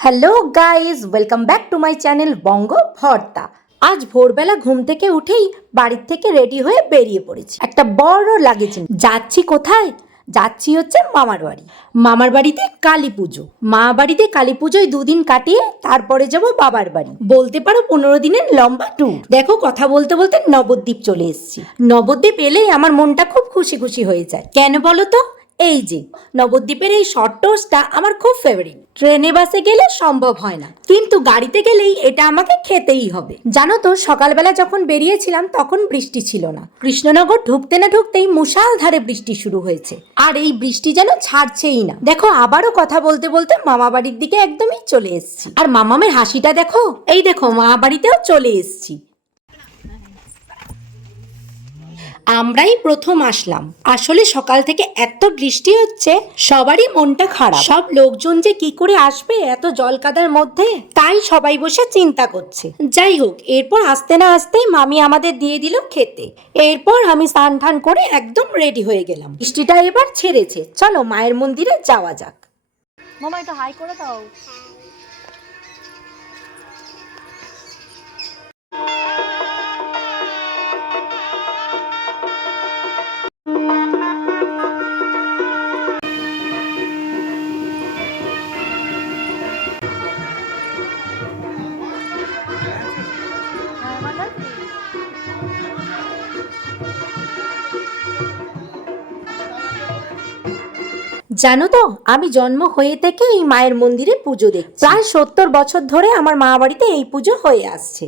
Hello guys welcome back to my channel Banga Bharta আজ ভোরবেলা ঘুম থেকে উঠেই বাড়ির থেকে রেডি হয়ে বেরিয়ে পড়েছি। একটা বড় লাগেজ যাচ্ছি কোথায়? যাচ্ছি হচ্ছে মামার বাড়ি। মামার বাড়িতে কালী পুজো। মা বাড়িতে কালী পুজোয় দুদিন কাটিয়ে তারপরে যাব বাবার বাড়ি। বলতে পারো পনেরো দিনের লম্বা ট্যুর দেখো, কথা বলতে বলতে নবদ্বীপ চলে এসেছি। নবদ্বীপ এলেই আমার মনটা খুব খুশি খুশি হয়ে যায়। কেন বলো তো? এই যে, নবদ্বীপের এই শর্ট টোস্টটা আমার খুব ফেভারিট ট্রেনে, বাসে গেলে সম্ভব হয় না, কিন্তু গাড়িতে গেলেই এটা আমাকে খেতেই হবে। জানো তো, সকালবেলা যখন বেরিয়েছিলাম তখন বৃষ্টি ছিল না। কৃষ্ণনগর ঢুকতে না ঢুকতেই মুষালধারে বৃষ্টি শুরু হয়েছে। আর এই বৃষ্টি যেন ছাড়ছেই না। দেখো, আবারও কথা বলতে বলতে মামা বাড়ির দিকে একদমই চলে এসেছি। আর মামামের হাসিটা দেখো, এই দেখো মা বাড়িতেও চলে এসেছি। আমরাই প্রথম আসলাম। আসলে সকাল থেকে এত বৃষ্টি হচ্ছে, সবারই মনটা খারাপ। সব লোকজন যে কি করে আসবে এত জল কাদার মধ্যে? তাই সবাই বসে চিন্তা করছে। যাই হোক, এরপর আসতে না আসতেই মামি আমাদের দিয়ে দিল খেতে। এরপর আমি স্নান টান করে একদম রেডি হয়ে গেলাম। বৃষ্টিটা এবার ছেড়েছে। চলো মায়ের মন্দিরে যাওয়া যাক। মামা একটু হাই করে দাও। জানো তো, আমি জন্ম হয়ে থেকে এই মায়ের মন্দিরে পুজো দেখি প্রায় সত্তর বছর ধরে আমার মা বাড়িতে এই পুজো হয়ে আসছে।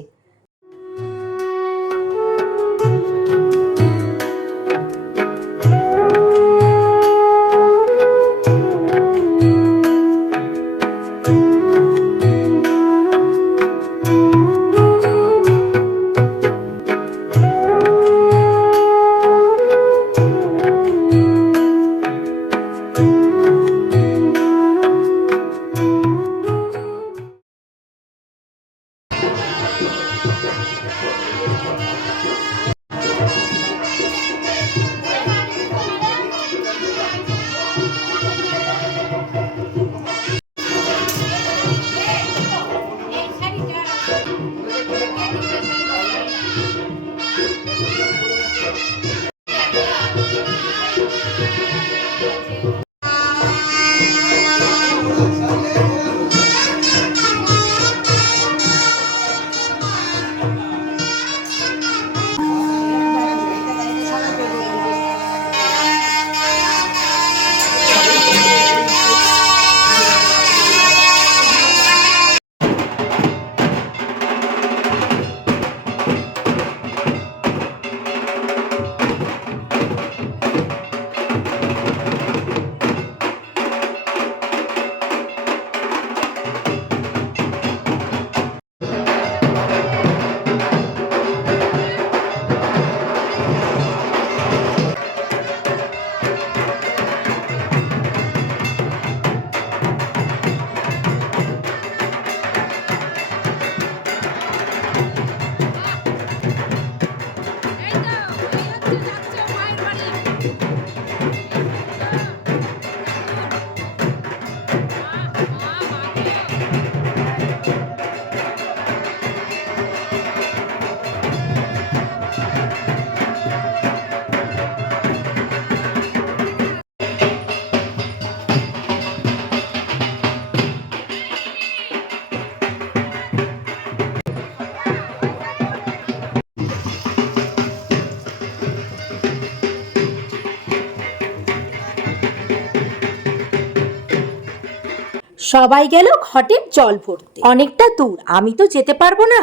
সবাই গেল ঘটের জল ভরতে। অনেকটা দূর, আমি তো যেতে পারব না,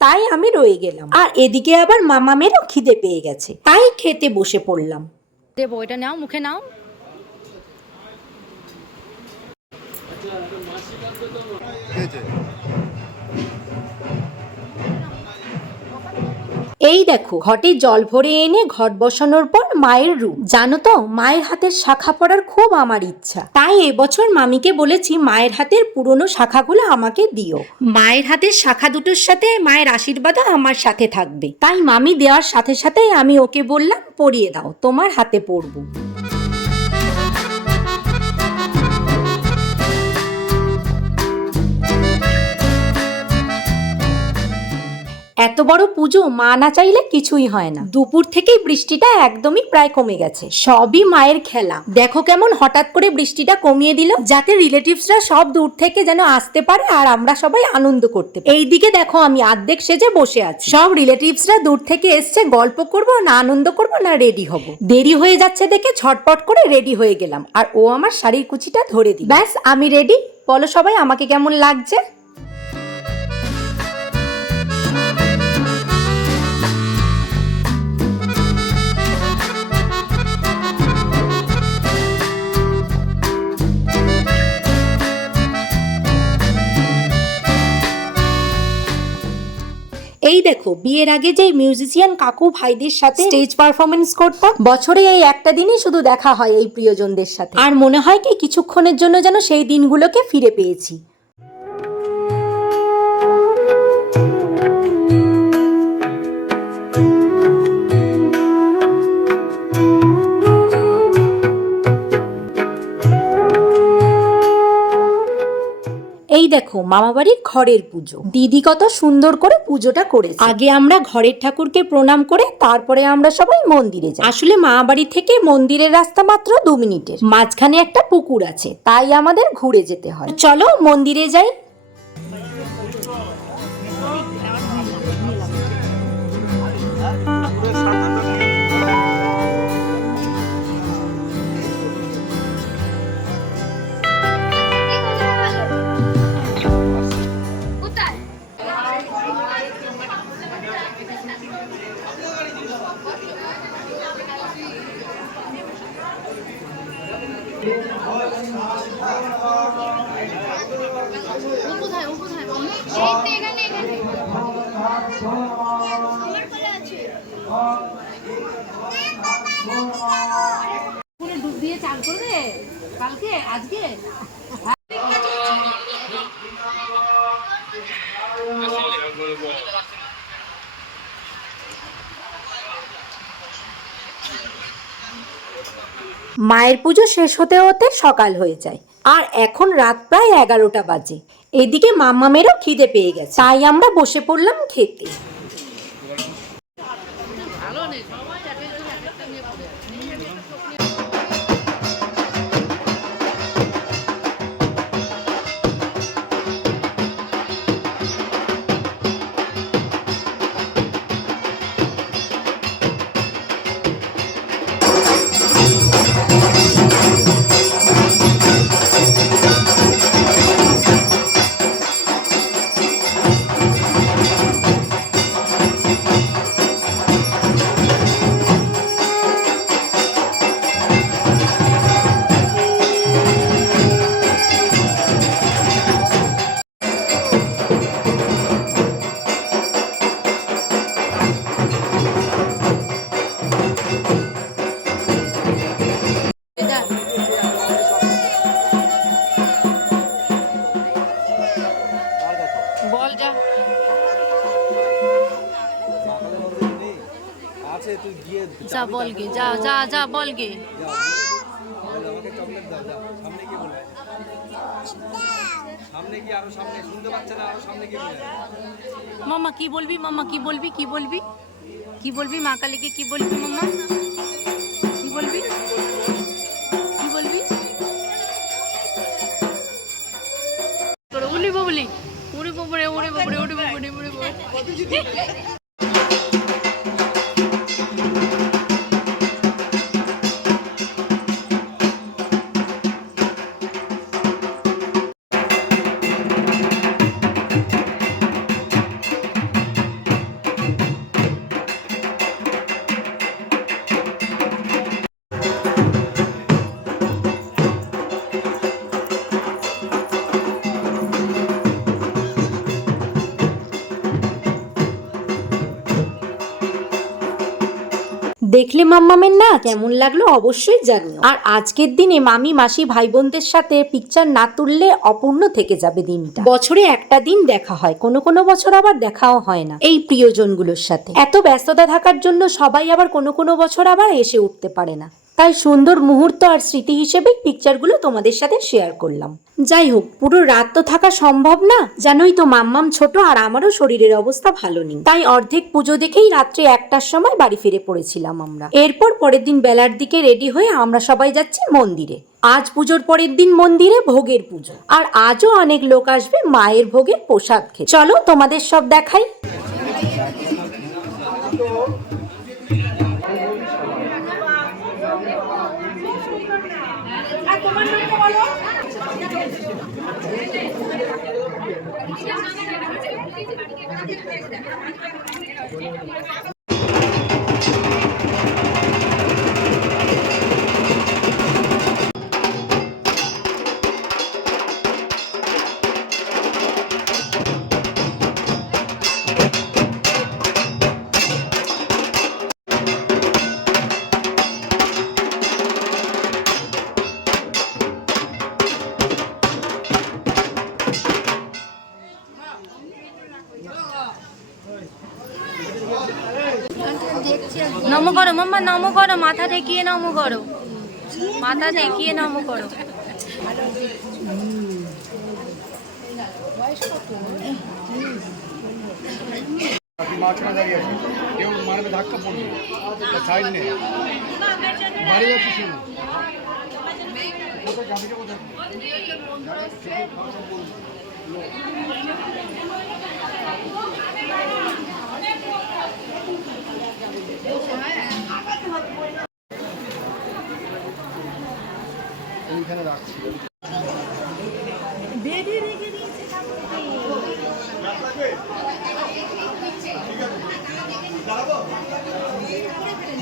তাই আমি রয়ে গেলাম। আর এদিকে আবার মামামেরও খিদে পেয়ে গেছে, তাই খেতে বসে পড়লাম। দেবো নাও, মুখে নাও। এই দেখো ঘটে জল ভরে এনে ঘট বসানোর পর মায়ের রুম জানো তো মায়ের হাতের শাখা পড়ার খুব আমার ইচ্ছা। তাই এবছর মামিকে বলেছি মায়ের হাতের পুরনো শাখাগুলো আমাকে দিও। মায়ের হাতের শাখা দুটোর সাথে মায়ের আশীর্বাদও আমার সাথে থাকবে। তাই মামি দেওয়ার সাথে সাথে আমি ওকে বললাম পড়িয়ে দাও তোমার হাতে পরবো এত বড় পুজো মা না চাইলে কিছুই হয় না। দুপুর থেকেই বৃষ্টিটা একদমই প্রায় কমে গেছে। সবই মায়ের খেলা। দেখো কেমন হঠাৎ করে বৃষ্টিটা কমিয়ে দিল, যাতে রিলেটিভসরা সব দূর থেকে যেন আসতে পারে আর আমরা সবাই আনন্দ করতে পারি। এইদিকে দেখো আমি আর্ধেক সেজে বসে আছি। সব রিলেটিভসরা দূর থেকে এসছে, গল্প করব না আনন্দ করব না রেডি হব। দেরি হয়ে যাচ্ছে দেখে ছটপট করে রেডি হয়ে গেলাম। আর ও আমার শাড়ির কুচিটা ধরে দিল। ব্যাস, আমি রেডি বলো সবাই আমাকে কেমন লাগছে? এই দেখো, বিয়ের আগে যে মিউজিশিয়ান কাকু ভাইদের সাথে স্টেজ পারফরমেন্স করতাম বছরে এই একটা দিনই শুধু দেখা হয় এই প্রিয়জনদের সাথে। আর মনে হয় কি, কিছুক্ষণের জন্য যেন সেই দিনগুলোকে ফিরে পেয়েছি। দেখো, মামাবাড়ির ঘরের পুজো। দিদি কত সুন্দর করে পুজোটা করে আগে আমরা ঘরের ঠাকুরকে প্রণাম করে তারপরে আমরা সবাই মন্দিরে যাই। আসলে মামাবাড়ি থেকে মন্দিরের রাস্তা মাত্র দু মিনিটের। মাঝখানে একটা পুকুর আছে, তাই আমাদের ঘুরে যেতে হয়। চলো মন্দিরে যাই। এখানে আমার কোলে আছে ডুব দিয়ে চান করবে কালকে আজকে? মায়ের পুজো শেষ হতে হতে সকাল হয়ে যায়। আর এখন রাত প্রায় এগারোটা বাজে। এদিকে মাম্মামেরও খিদে পেয়ে গেছে। তাই আমরা বসে পড়লাম খেতে। বল যা। আছে তুই গিয়ে যা বল গে যা যা যা বল গে। আমাকে চকলেট দাও যা সামনে গিয়ে বলে। সামনে গিয়ে আরও সামনে শুনতে পাচ্ছে না আরও সামনে গিয়ে বলে। মামা কি বলবি? মামা কি বলবি? কি বলবি? কি বলবি? মা কালীকে কি বলবি মামা? you do? দেখলে মাম্মামের না কেমন লাগল অবশ্যই জানিও। আর আজকের দিনে মামি মাসি ভাই বোনদের সাথে পিকচার না তুললে অপূর্ণ থেকে যাবে দিনটা। বছরে একটা দিন দেখা হয় কোনো কোনো বছর আবার দেখাও হয় না এই প্রিয়জনগুলোর সাথে। এত ব্যস্ততা থাকার জন্য সবাই আবার কোনো কোনো বছর আবার এসে উঠতে পারে না। তাই সুন্দর মুহূর্ত আর স্মৃতি হিসেবে পিকচারগুলো তোমাদের সাথে শেয়ার করলাম। যাই হোক পুরো রাত তো থাকা সম্ভব না, জানোই তো মাম্মাম ছোট আর আমারও শরীরের অবস্থা ভালো নেই। তাই অর্ধেক পুজো দেখেই রাত্রে একটার সময় বাড়ি ফিরে পড়েছিলাম আমরা। এরপর পরের দিন বেলার দিকে রেডি হয়ে আমরা সবাই যাচ্ছি মন্দিরে। আজ পুজোর পরের দিন মন্দিরে ভোগের পুজো। আর আজও অনেক লোক আসবে মায়ের ভোগের প্রসাদ খেয়ে চলো তোমাদের সব দেখাই। নম করো মাম্মা নম করো মাথা ঠেকিয়ে নম করো মাথা ঠেকিয়ে নম করো ধাক্কা? এইখানে রাখছি।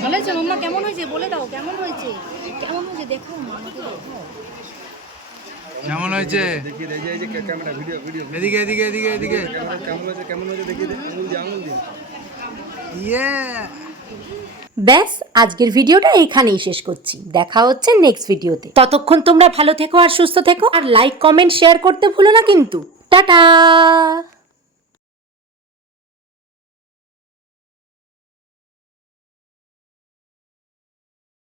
ভালো হয়েছে? মাম্মা কেমন হয়েছে? বলে দাও কেমন হয়েছে? কেমন হয়েছে? দেখো দেখো। কেমন হয়েছে? দেখিয়ে দে, এই যে- ক্যামেরা ভিডিও ভিডিও এদিকে এদিকে এদিকে এদিকে। কেমন হয়েছে কেমন হয়েছে দেখিয়ে দে। আঙুল দিয়ে আঙুল দিয়ে। ইয়ে! ব্যাস, আজকের ভিডিওটা এখানেই শেষ করছি। দেখা হচ্ছে নেক্সট ভিডিওতে। ততক্ষণ তোমরা ভালো থেকো আর সুস্থ থেকো, আর লাইক কমেন্ট শেয়ার করতে ভুলো না কিন্তু। টাটা!